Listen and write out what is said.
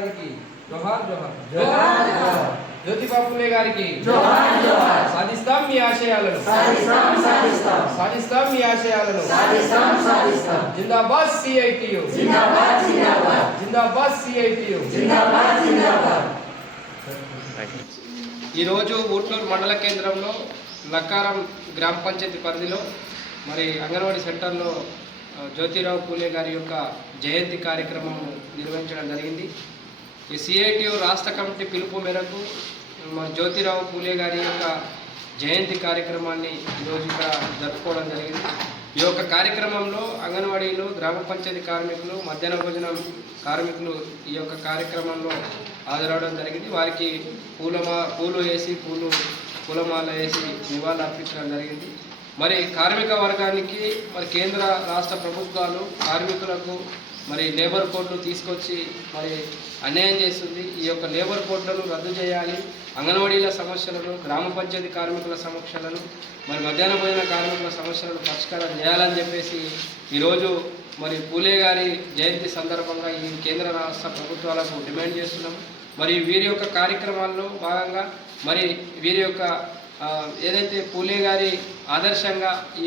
గారికి జోహార్ జోహార్. జోహార్ జోహార్. జ్యోతిబా పూలే గారికి జోహార్ జోహార్. సాధిస్తాం మీ ఆశయాలను. సాధిస్తాం సాధిస్తాం. సాధిస్తాం మీ ఆశయాలను. సాధిస్తాం సాధిస్తాం. జిందాబాద్ సిఐటియు. జిందాబాద్ జిందాబాద్. జిందాబాద్ సిఐటియు. జిందాబాద్ జిందాబాద్. ఈరోజు ఊట్లూరు మండల కేంద్రంలో లక్కారం గ్రామ పంచాయతీ పరిధిలో మరి అంగన్వాడీ సెంటర్లో జ్యోతిరావు పూలే గారి యొక్క జయంతి కార్యక్రమం నిర్వహించడం జరిగింది. ఈ సిఐటియు రాష్ట్ర కమిటీ పిలుపు మేరకు మా జ్యోతిరావు పూలే గారి యొక్క జయంతి కార్యక్రమాన్ని ఈరోజు ఇక్కడ జరుపుకోవడం జరిగింది. ఈ యొక్క కార్యక్రమంలో అంగన్వాడీలు గ్రామ పంచాయతీ కార్మికులు మధ్యాహ్న భోజనం కార్మికులు ఈ యొక్క కార్యక్రమంలో హాజరవడం జరిగింది. వారికి పూలమా పూలు వేసి పూలు పూలమాల వేసి నివాళులు అర్పించడం జరిగింది. మరి కార్మిక వర్గానికి మరి కేంద్ర రాష్ట్ర ప్రభుత్వాలు కార్మికులకు మరి లేబర్ కోడ్ను తీసుకొచ్చి మరి అన్యాయం చేస్తుంది. ఈ యొక్క లేబర్ కోడ్లను రద్దు చేయాలి. అంగన్వాడీల సమస్యలను గ్రామ పంచాయతీ కార్మికుల సమస్యలను మరి మధ్యాహ్న భోజన కార్మికుల సమస్యలను పరిష్కారం చేయాలని చెప్పేసి ఈరోజు మరి పూలే గారి జయంతి సందర్భంగా ఈ కేంద్ర రాష్ట్ర ప్రభుత్వాలకు డిమాండ్ చేస్తున్నాం. మరి వీరి యొక్క కార్యక్రమాల్లో భాగంగా మరి వీరి యొక్క ఏదైతే పూలే గారి ఆదర్శంగా ఈ